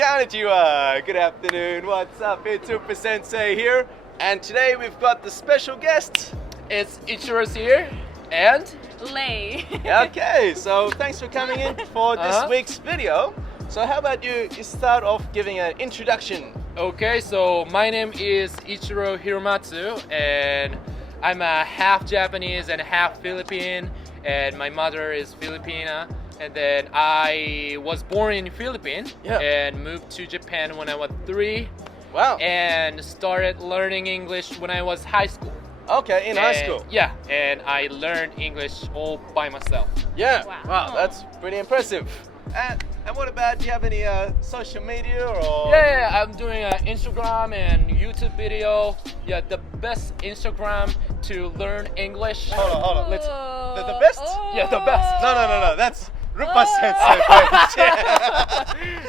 Konnichiwa. Good afternoon. What's up? It's Super Sensei here. And today we've got the special guest. It's Ichiro's here and Lay. Okay, so thanks for coming in for this week's video. So how about you start off giving an introduction? Okay, so my name is Ichiro Hiromatsu and I'm a half Japanese and half Philippine and my mother is Filipina. And then I was born in Philippines and moved to Japan when I was 3. Wow. And started learning English when I was high school. Okay, in high school. Yeah, and I learned English all by myself. Yeah. Wow. That's pretty impressive. And what about, do you have any social media or? Yeah, I'm doing an Instagram and YouTube video. Yeah, the best Instagram to learn English. Hold on. The best? Yeah, the best. No. That's Rupa Sensei.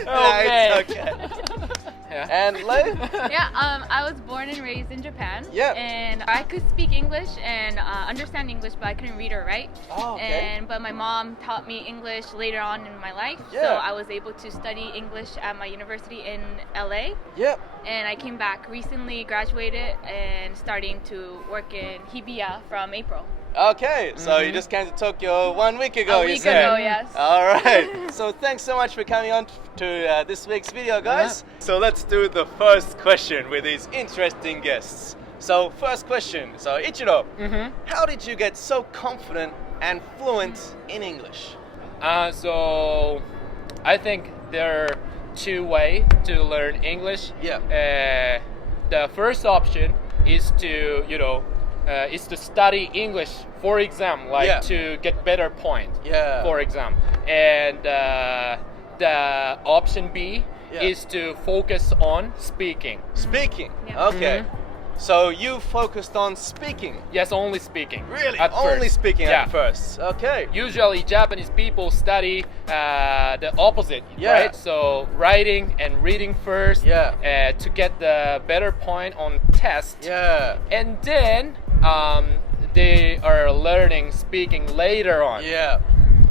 Okay. It's okay. Yeah. And Lei? Yeah, I was born and raised in Japan. Yep. And I could speak English and understand English, but I couldn't read or write. Oh, okay. But my mom taught me English later on in my life. Yeah. So I was able to study English at my university in LA. Yep. And I came back recently, graduated, and starting to work in Hibiya from April. Okay, so you just came to Tokyo 1 week ago, A you week said. ago, yes. All right. So thanks so much for coming on to this week's video, guys. So let's do the first question with these interesting guests. So first question. So Ichiro, how did you get so confident and fluent in English? So I think there are 2 ways to learn English. Yeah. The first option is to, is to study English for exam, to get better point for exam. And the option B is to focus on speaking. Speaking. Yeah. Okay. So you focused on speaking. Yes, only speaking. Really? At Only first. speaking Yeah. at first. Okay. Usually Japanese people study the opposite, Yeah. right? So writing and reading first to get the better point on test. Yeah. And then they are learning speaking later on. Yeah.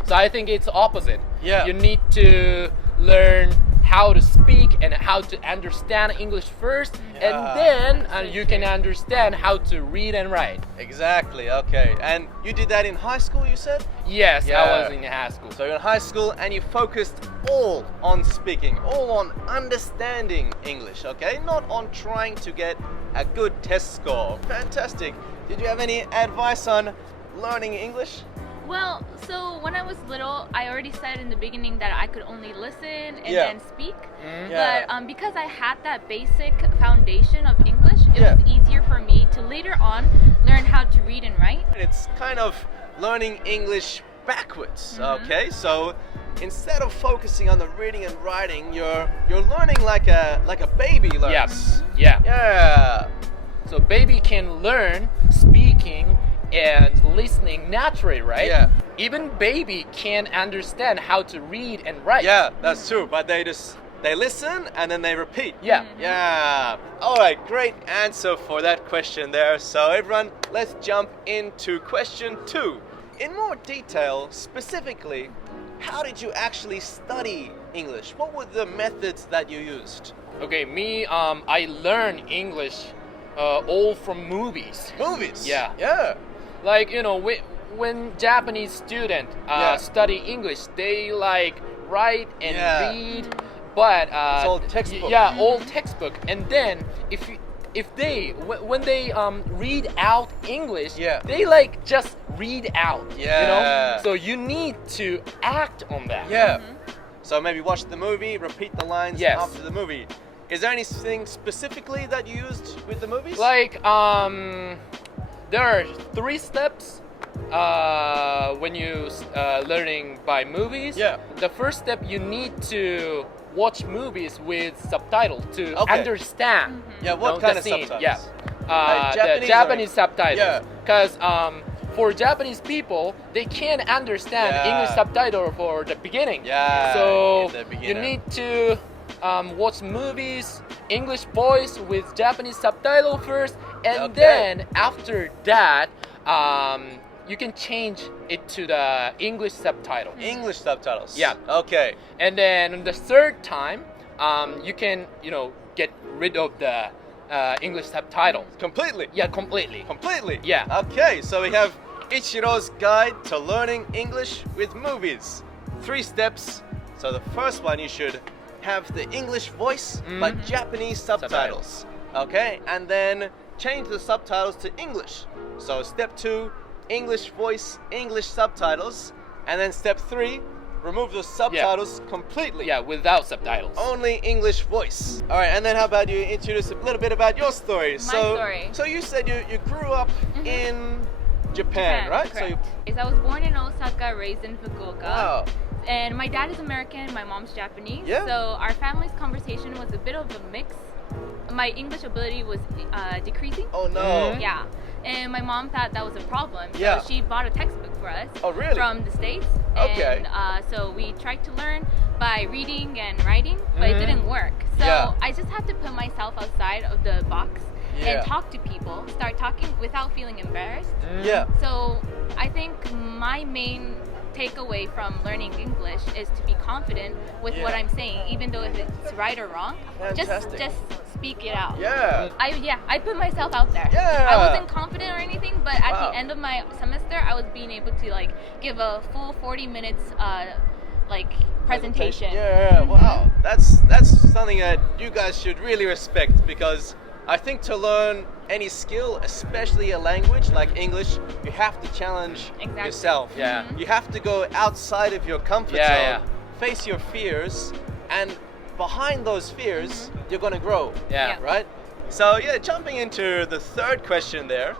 So I think it's opposite. Yeah. You need to learn how to speak and how to understand English first, and then you can understand how to read and write. Exactly. Okay. And you did that in high school, you said? Yes, Yeah. I was in high school. So you're in high school and you focused all on speaking, all on understanding English, okay? Not on trying to get a good test score. Fantastic. Did you have any advice on learning English? Well, so when I was little, I already said in the beginning that I could only listen and Yeah. then speak. Yeah. But because I had that basic foundation of English, it was easier for me to later on learn how to read and write. It's kind of learning English backwards, okay? So instead of focusing on the reading and writing, you're learning like a baby learns. Yes. Yeah. Yeah. So baby can learn speaking and listening naturally, right? Yeah. Even baby can understand how to read and write. Yeah, that's true. But they listen and then they repeat. Yeah. Yeah. All right, great answer for that question there. So everyone, let's jump into question 2. In more detail, specifically, how did you actually study English? What were the methods that you used? Okay, me, I learned English all from movies. Movies. Yeah. Yeah. Like, when Japanese students study English, they write and read, but it's all textbook. Yeah, all textbook. And then when they read out English, they just read out. Yeah. So you need to act on that. Yeah. So maybe watch the movie, repeat the lines Yes. after the movie. Is there anything specifically that you used with the movies? There are 3 steps when you learning by movies. Yeah. The first step, you need to watch movies with subtitles to understand. Yeah, what kind of subtitles? Yeah. Japanese the Japanese subtitles. Yeah. Because for Japanese people, they can't understand English subtitle for the beginning. Yeah. So the you need to watch movies, English voice with Japanese subtitle first, and then after that, you can change it to the English subtitle. English subtitles. Yeah. Okay. And then the third time, you can, get rid of the English subtitles. Completely. Yeah, completely. Completely. Yeah. Okay, so we have Ichiro's guide to learning English with movies. 3 steps. So the first one, you should have the English voice but Japanese subtitles. Okay, and then change the subtitles to English. So step 2, English voice, English subtitles, and then step 3, remove the subtitles completely. Yeah, without subtitles. Only English voice. All right, and then how about you introduce a little bit about your story? Story. So you said you grew up in Japan, right? Correct. So I was born in Osaka, raised in Fukuoka. Wow. And my dad is American, my mom's Japanese. Yeah. So our family's conversation was a bit of a mix. My English ability was decreasing. Oh no. Yeah. And my mom thought that was a problem. So Yeah. she bought a textbook for us. Oh, really? From the States. Okay. And so we tried to learn by reading and writing, but it didn't work. So Yeah. I just had to put myself outside of the box Yeah. and talk to people, start talking without feeling embarrassed. Yeah. So I think my main takeaway from learning English is to be confident with what I'm saying, even though if it's right or wrong. Fantastic. Just speak it out. Yeah. I put myself out there. Yeah. I wasn't confident or anything, but at Wow. the end of my semester, I was being able to give a full 40 minutes presentation. Yeah. Wow. That's something that you guys should really respect, because I think to learn any skill, especially a language like English, you have to challenge yourself. Yeah. You have to go outside of your comfort Yeah, zone, yeah. face your fears, and behind those fears, you're gonna grow. Yeah. Right? So yeah, jumping into the third question there,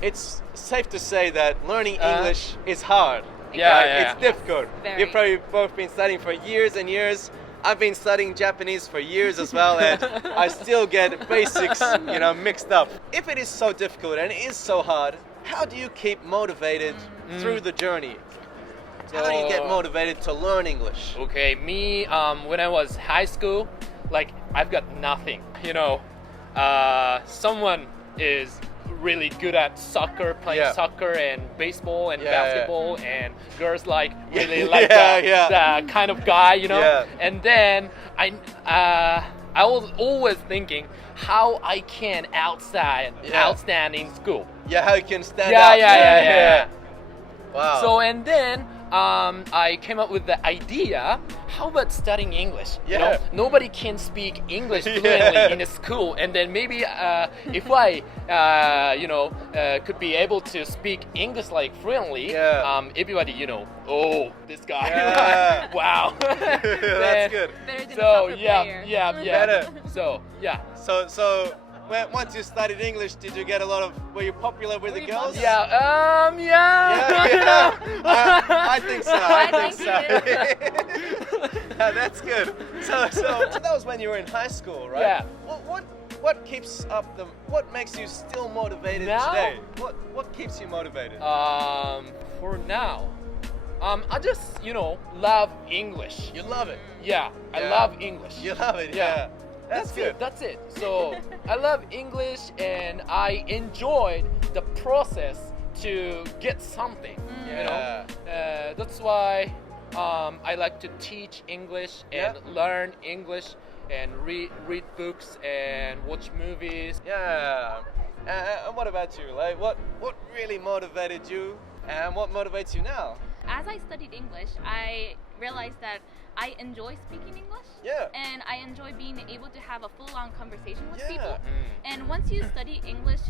it's safe to say that learning English is hard. Yeah, right? yeah. It's difficult. Very. You've probably both been studying for years and years. I've been studying Japanese for years as well, and I still get basics, mixed up. If it is so difficult and it is so hard, how do you keep motivated through the journey? How do you get motivated to learn English? Okay, me, when I was high school, I've got nothing. Someone is really good at soccer, playing soccer and baseball and basketball, and girls really like that kind of guy, Yeah. And then I was always thinking how I can outstand in school. Yeah, how you can stand out. Yeah. Wow. So and then I came up with the idea, how about studying English? Yeah. Nobody can speak English fluently in a school, and then maybe if I could be able to speak English fluently, everybody oh, this guy. Yeah. Wow. That's good. Better than a So soccer yeah. Better. So yeah. So once you studied English, did you get were you popular with the girls? Yeah. I think so. I think so. Yeah, that's good. So that was when you were in high school, right? Yeah. What keeps up what makes you still motivated Now? today? What keeps you motivated? For now, I just love English. You love it. Yeah, I Yeah. love English. You love it. Yeah. That's good. That's it. So I love English, and I enjoyed the process to get something. Yeah. That's why I like to teach English and learn English and read books and watch movies. Yeah. And what about you? What really motivated you, and what motivates you now? As I studied English, I realized that I enjoy speaking English. Yeah. And I enjoy being able to have a full-on conversation with Yeah. people. And once you study English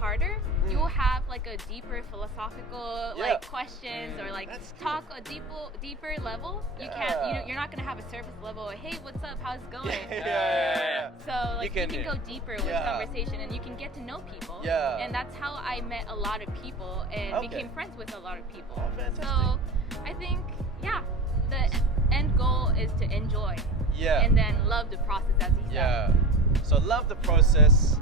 harder, you will have a deeper philosophical questions or That's talk a deeper level. You Yeah. can't. You're not gonna have a surface level. Hey, what's up? How's it going? Yeah. So You you can- can go deeper with conversation, and you can get to know people. Yeah. And that's how I met a lot of people and Okay. became friends with a lot of people. Oh, fantastic. So I think the end goal is to enjoy. Yeah. And then love the process, as he said. Yeah. So love the process.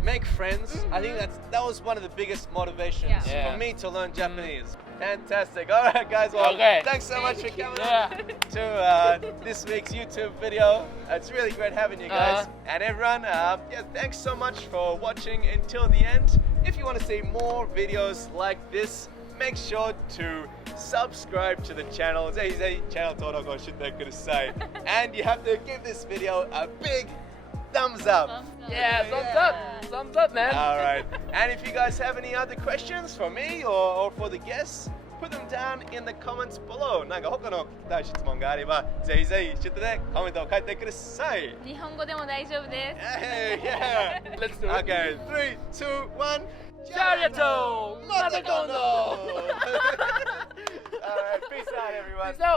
Make friends. I think that was one of the biggest motivations Yeah. for me to learn Japanese. Fantastic. All right, guys. Well, Okay. thanks so much for Thank you. coming Yeah. to this week's YouTube video. It's really great having you guys. And everyone, thanks so much for watching until the end. If you want to see more videos like this, make sure to subscribe to the channel. ぜひぜひチャンネル登録をしてください。And you have to give this video a big thumbs up. Yeah, thumbs up, man. Alright. And if you guys have any other questions for me or for the guests, put them down in the comments below. なんか他の聞きたい質問があれば、ぜひぜひ下でコメントを書いてください。日本語でも大丈夫です。Hey, yeah. Let's do it. Okay, 3, 2, 1. ありがとうまた今度 Alright, peace out everyone. Peace out.